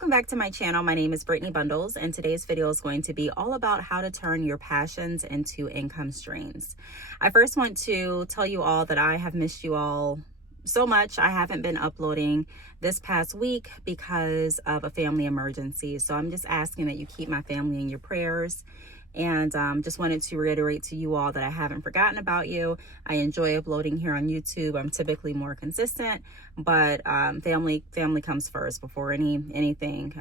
Welcome back to my channel. My name is Brittany Bundles, and today's video is going to be all about how to turn your passions into income streams. I first want to tell you all that I have missed you all so much. I haven't been uploading this past week because of a family emergency. So I'm just asking that you keep my family in your prayers. And just wanted to reiterate to you all that I haven't forgotten about you. I enjoy uploading here on YouTube. I'm typically more consistent, but family comes first before anything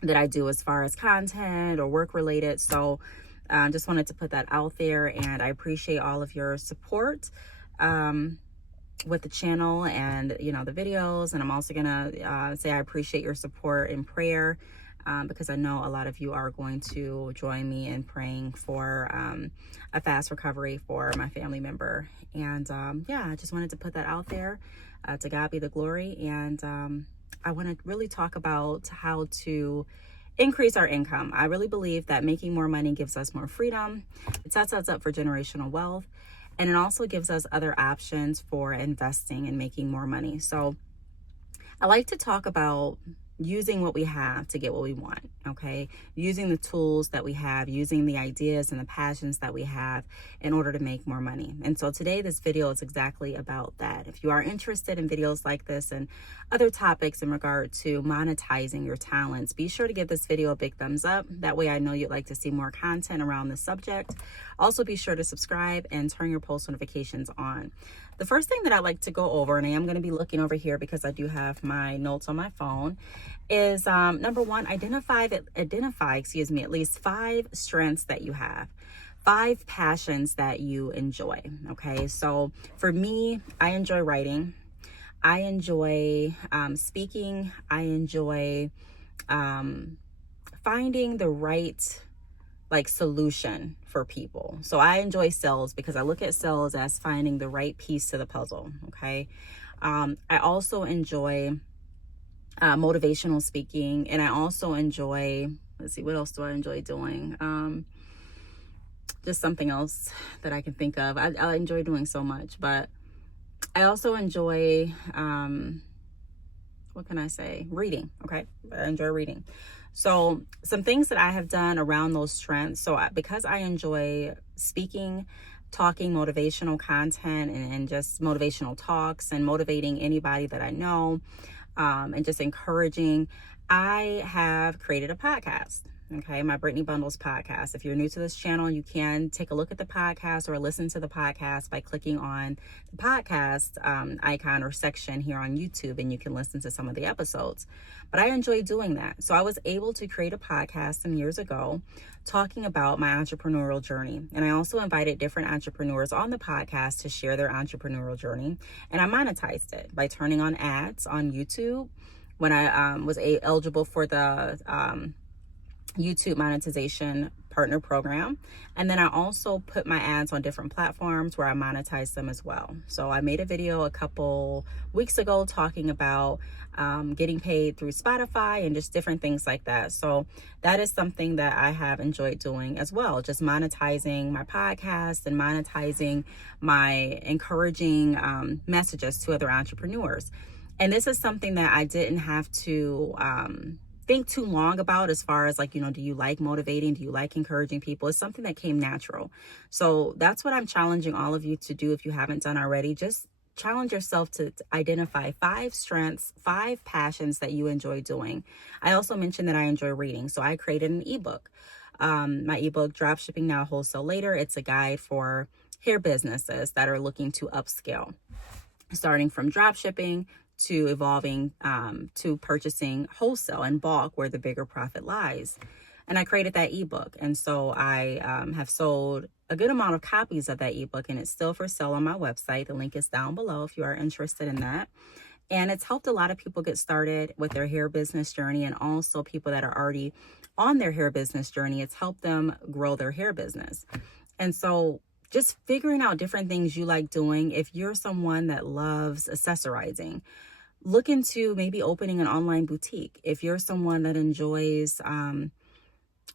that I do as far as content or work related. So just wanted to put that out there, and I appreciate all of your support with the channel and the videos. And I'm also gonna say I appreciate your support in prayer. Because I know a lot of you are going to join me in praying for a fast recovery for my family member. And yeah, I just wanted to put that out there. To God be the glory. And I want to really talk about how to increase our income. I really believe that making more money gives us more freedom. It sets us up for generational wealth. And it also gives us other options for investing and making more money. So I like to talk about using what we have to get what we want, okay? Using the tools that we have, using the ideas and the passions that we have in order to make more money. And so today, this video is exactly about that. If you are interested in videos like this and other topics in regard to monetizing your talents, be sure to give this video a big thumbs up. That way I know you'd like to see more content around this subject. Also, be sure to subscribe and turn your post notifications on. The first thing that I like to go over, and I am going to be looking over here because I do have my notes on my phone, is number one, identify at least 5 strengths that you have, 5 passions that you enjoy. Okay, so for me, I enjoy writing, I enjoy speaking, I enjoy finding the right solution for people. So I enjoy sales because I look at sales as finding the right piece to the puzzle. Okay. I also enjoy motivational speaking, and I also enjoy, let's see, what else do I enjoy doing? Just something else that I can think of. I enjoy doing so much, but I also enjoy, what can I say? Reading. Okay. I enjoy reading. So some things that I have done around those strengths. So because I enjoy speaking, talking motivational content and just motivational talks and motivating anybody that I know, and just encouraging, I have created a podcast. Okay, my Brittany Bundles podcast. If you're new to this channel, you can take a look at the podcast or listen to the podcast by clicking on the podcast icon or section here on YouTube, and you can listen to some of the episodes. But I enjoy doing that. So I was able to create a podcast some years ago talking about my entrepreneurial journey. And I also invited different entrepreneurs on the podcast to share their entrepreneurial journey. And I monetized it by turning on ads on YouTube when I was eligible for the YouTube monetization partner program. And then I also put my ads on different platforms where I monetize them as well. So I made a video a couple weeks ago talking about getting paid through Spotify and just different things like that. So that is something that I have enjoyed doing as well, just monetizing my podcast and monetizing my encouraging messages to other entrepreneurs. And this is something that I didn't have to think too long about, as far as do you like motivating? Do you like encouraging people? It's something that came natural. So that's what I'm challenging all of you to do. If you haven't done already, just challenge yourself to identify 5 strengths, 5 passions that you enjoy doing. I also mentioned that I enjoy reading. So I created an ebook. My ebook, Dropshipping Now, Wholesale Later. It's a guide for hair businesses that are looking to upscale, starting from dropshipping to evolving to purchasing wholesale in bulk, where the bigger profit lies. And I created that ebook. And so I have sold a good amount of copies of that ebook, and it's still for sale on my website. The link is down below if you are interested in that. And it's helped a lot of people get started with their hair business journey, and also people that are already on their hair business journey. It's helped them grow their hair business. And so just figuring out different things you like doing. If you're someone that loves accessorizing, look into maybe opening an online boutique. If you're someone that enjoys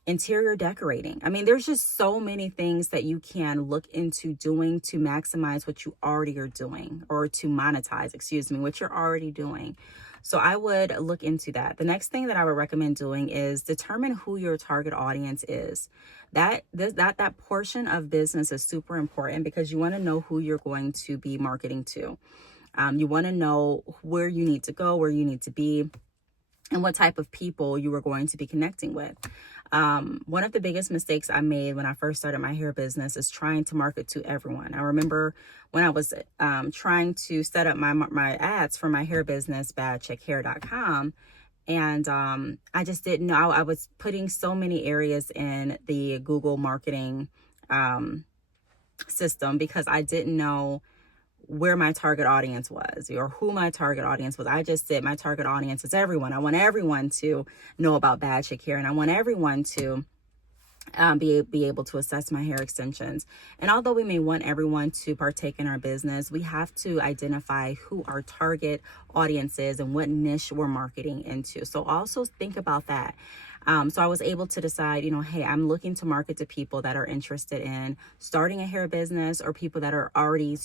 interior decorating, I mean, there's just so many things that you can look into doing to maximize what you already are doing, or to monetize, what you're already doing. So I would look into that. The next thing that I would recommend doing is determine who your target audience is. That portion of business is super important because you want to know who you're going to be marketing to. You want to know where you need to go, where you need to be, and what type of people you are going to be connecting with. One of the biggest mistakes I made when I first started my hair business is trying to market to everyone. I remember when I was trying to set up my ads for my hair business, BadChickHair.com, and I just didn't know. I was putting so many areas in the Google marketing system because I didn't know where my target audience was or who my target audience was. I just said my target audience is everyone. I want everyone to know about Bad Chick Hair, and I want everyone to be able to assess my hair extensions. And although we may want everyone to partake in our business, we have to identify who our target audience is and what niche we're marketing into. So also think about that. So I was able to decide, hey, I'm looking to market to people that are interested in starting a hair business or people that are already,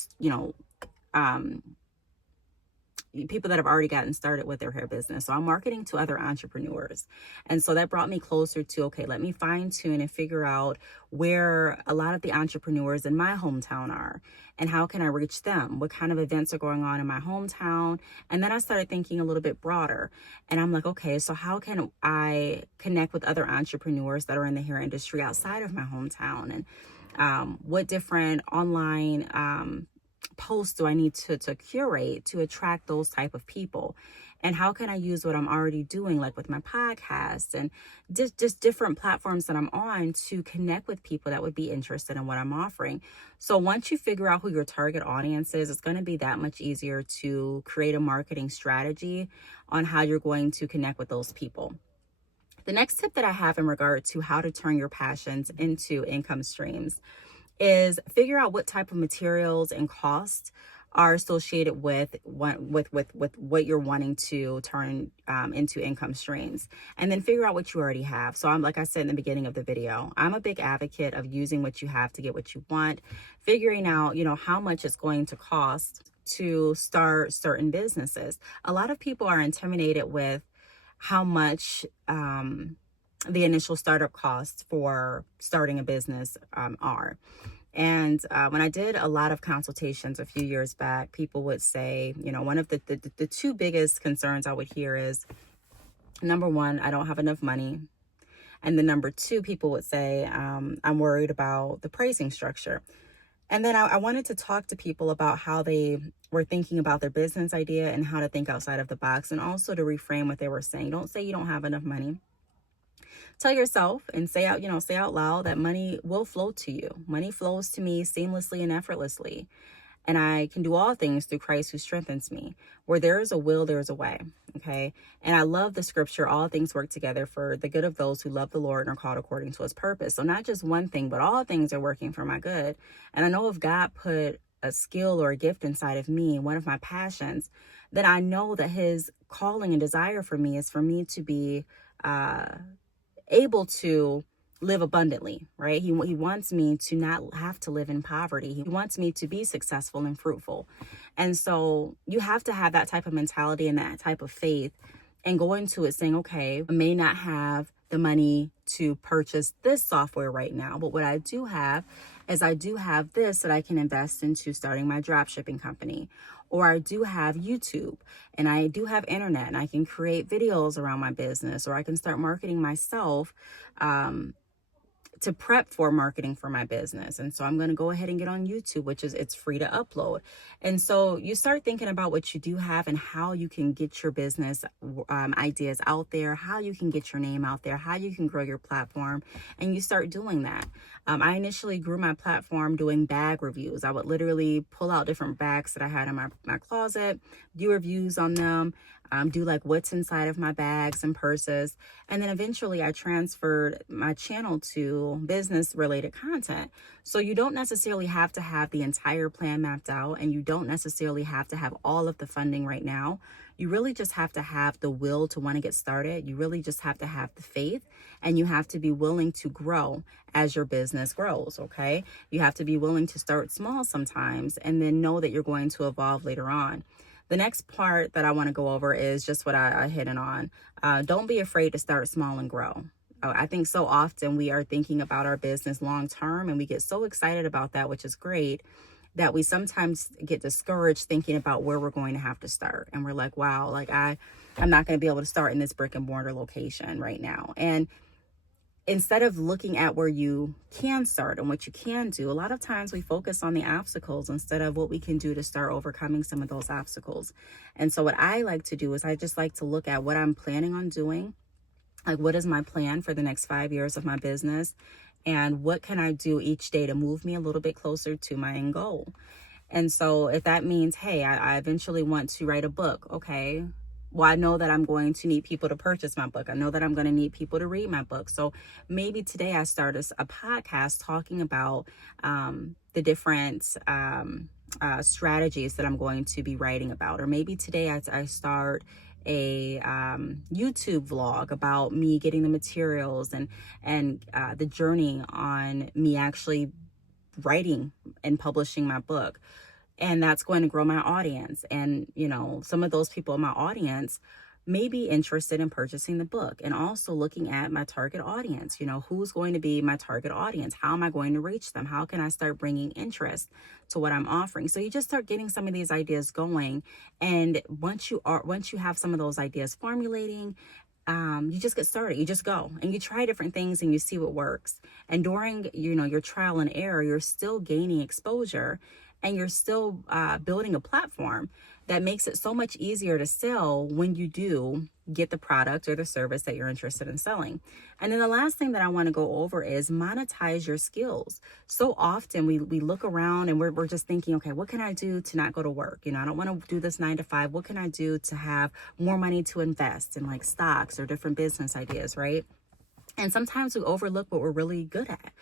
people that have already gotten started with their hair business. So I'm marketing to other entrepreneurs. And so that brought me closer to, okay, let me fine tune and figure out where a lot of the entrepreneurs in my hometown are and how can I reach them? What kind of events are going on in my hometown? And then I started thinking a little bit broader, and I'm like, okay, so how can I connect with other entrepreneurs that are in the hair industry outside of my hometown? And what different online posts do I need to curate to attract those type of people? And how can I use what I'm already doing, like with my podcast and just different platforms that I'm on to connect with people that would be interested in what I'm offering? So once you figure out who your target audience is, it's going to be that much easier to create a marketing strategy on how you're going to connect with those people. The next tip that I have in regard to how to turn your passions into income streams is figure out what type of materials and costs are associated with what you're wanting to turn into income streams, and then figure out what you already have. So I'm, like I said in the beginning of the video, I'm a big advocate of using what you have to get what you want, figuring out, how much it's going to cost to start certain businesses. A lot of people are intimidated with how much the initial startup costs for starting a business are. And when I did a lot of consultations a few years back, people would say, one of the two biggest concerns I would hear is, number one, I don't have enough money. And then number two, people would say, I'm worried about the pricing structure. And then I wanted to talk to people about how they were thinking about their business idea and how to think outside of the box, and also to reframe what they were saying. Don't say you don't have enough money. Tell yourself and say out loud that money will flow to you. Money flows to me seamlessly and effortlessly. And I can do all things through Christ who strengthens me. Where there is a will, there is a way. Okay. And I love the scripture, all things work together for the good of those who love the Lord and are called according to his purpose. So not just one thing, but all things are working for my good. And I know if God put a skill or a gift inside of me, one of my passions, then I know that his calling and desire for me is for me to be able to live abundantly, right? He wants me to not have to live in poverty. He wants me to be successful and fruitful. And so you have to have that type of mentality and that type of faith and go into it saying, okay, I may not have the money to purchase this software right now, but what I do have is I do have this that I can invest into starting my drop shipping company. Or I do have YouTube and I do have internet and I can create videos around my business, or I can start marketing myself to prep for marketing for my business. And so I'm going to go ahead and get on YouTube, which is, it's free to upload. And so you start thinking about what you do have and how you can get your business ideas out there, how you can get your name out there, how you can grow your platform. And you start doing that. I initially grew my platform doing bag reviews. I would literally pull out different bags that I had in my closet, do reviews on them, do like what's inside of my bags and purses. And then eventually I transferred my channel to business related content. So you don't necessarily have to have the entire plan mapped out, and you don't necessarily have to have all of the funding right now. You really just have to have the will to want to get started. You really just have to have the faith, and you have to be willing to grow as your business grows, okay? You have to be willing to start small sometimes and then know that you're going to evolve later on. The next part that I want to go over is just what I hit on. Don't be afraid to start small and grow. I think so often we are thinking about our business long term, and we get so excited about that, which is great, that we sometimes get discouraged thinking about where we're going to have to start. And we're like, wow, like I'm not going to be able to start in this brick and mortar location right now. And instead of looking at where you can start and what you can do, a lot of times we focus on the obstacles instead of what we can do to start overcoming some of those obstacles. And so what I like to do is I just like to look at what I'm planning on doing. Like, what is my plan for the next 5 years of my business? And what can I do each day to move me a little bit closer to my end goal? And so if that means, hey, I eventually want to write a book, okay, well, I know that I'm going to need people to purchase my book. I know that I'm going to need people to read my book. So maybe today I start a podcast talking about the different strategies that I'm going to be writing about. Or maybe today I start a YouTube vlog about me getting the materials and the journey on me actually writing and publishing my book. And that's going to grow my audience. And, you know, some of those people in my audience may be interested in purchasing the book, and also looking at my target audience. You know, who's going to be my target audience? How am I going to reach them? How can I start bringing interest to what I'm offering? So you just start getting some of these ideas going. And once you have some of those ideas formulating, you just get started. You just go and you try different things and you see what works. And during, you know, your trial and error, you're still gaining exposure, and you're still building a platform that makes it so much easier to sell when you do get the product or the service that you're interested in selling. And then the last thing that I want to go over is monetize your skills. So often we look around and we're just thinking, okay, what can I do to not go to work? You know, I don't want to do this 9 to 5. What can I do to have more money to invest in, like stocks or different business ideas, right? And sometimes we overlook what we're really good at.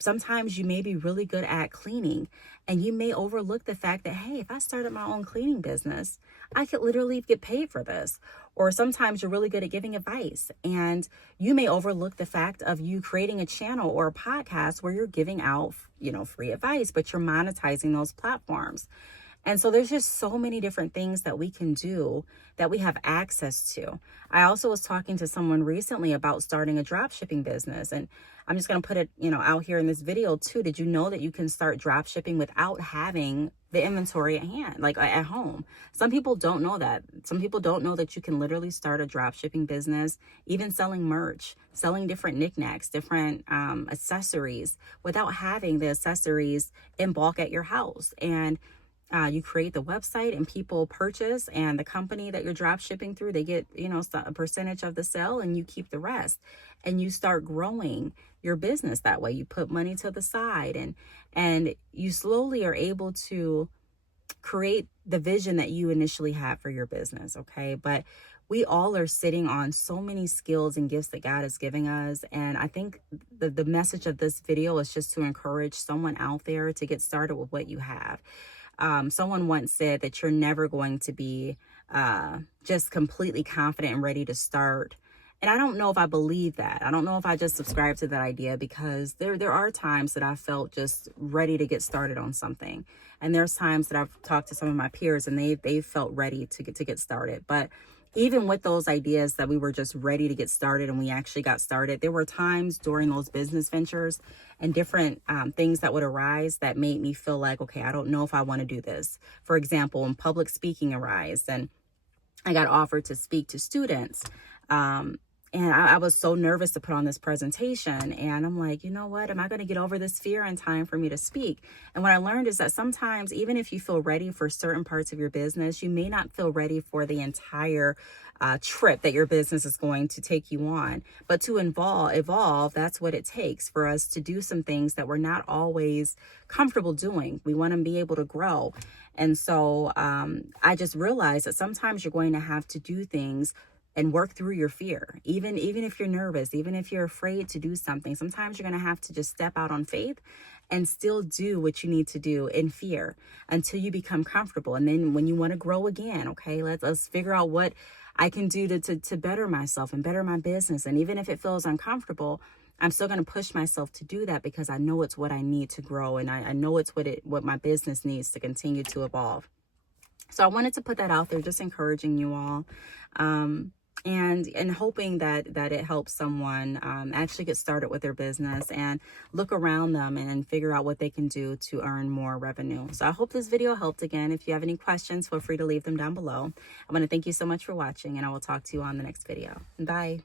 Sometimes you may be really good at cleaning, and you may overlook the fact that, hey, if I started my own cleaning business, I could literally get paid for this. Or sometimes you're really good at giving advice, and you may overlook the fact of you creating a channel or a podcast where you're giving out, you know, free advice, but you're monetizing those platforms. And so there's just so many different things that we can do that we have access to. I also was talking to someone recently about starting a drop shipping business, and I'm just going to put it, you know, out here in this video too. Did you know that you can start drop shipping without having the inventory at hand, like at home? Some people don't know that. Some people don't know that you can literally start a drop shipping business, even selling merch, selling different knickknacks, different accessories, without having the accessories in bulk at your house. And you create the website and people purchase, and the company that you're drop shipping through, they get, you know, a percentage of the sale, and you keep the rest. And you start growing your business that way. You put money to the side, and you slowly are able to create the vision that you initially had for your business. Okay. But we all are sitting on so many skills and gifts that God is giving us. And I think the message of this video is just to encourage someone out there to get started with what you have. Someone once said that you're never going to be just completely confident and ready to start. And I don't know if I believe that. I don't know if I just subscribe to that idea, because there are times that I felt just ready to get started on something. And there's times that I've talked to some of my peers and they felt ready to get started. But even with those ideas that we were just ready to get started and we actually got started, there were times during those business ventures and different things that would arise that made me feel like, okay, I don't know if I want to do this. For example, when public speaking arose and I got offered to speak to students, and I was so nervous to put on this presentation. And I'm like, you know what? Am I going to get over this fear in time for me to speak? And what I learned is that sometimes, even if you feel ready for certain parts of your business, you may not feel ready for the entire trip that your business is going to take you on. But to evolve, that's what it takes for us to do some things that we're not always comfortable doing. We want to be able to grow. And so I just realized that sometimes you're going to have to do things and work through your fear. Even if you're nervous, even if you're afraid to do something, sometimes you're going to have to just step out on faith and still do what you need to do in fear until you become comfortable. And then when you want to grow again, okay, let's figure out what I can do to better myself and better my business. And even if it feels uncomfortable, I'm still going to push myself to do that, because I know it's what I need to grow. And I know it's what my business needs to continue to evolve. So I wanted to put that out there, just encouraging you all. And hoping that it helps someone actually get started with their business and look around them and figure out what they can do to earn more revenue. So I hope this video helped. Again, if you have any questions, feel free to leave them down below. I want to thank you so much for watching, and I will talk to you on the next video. Bye.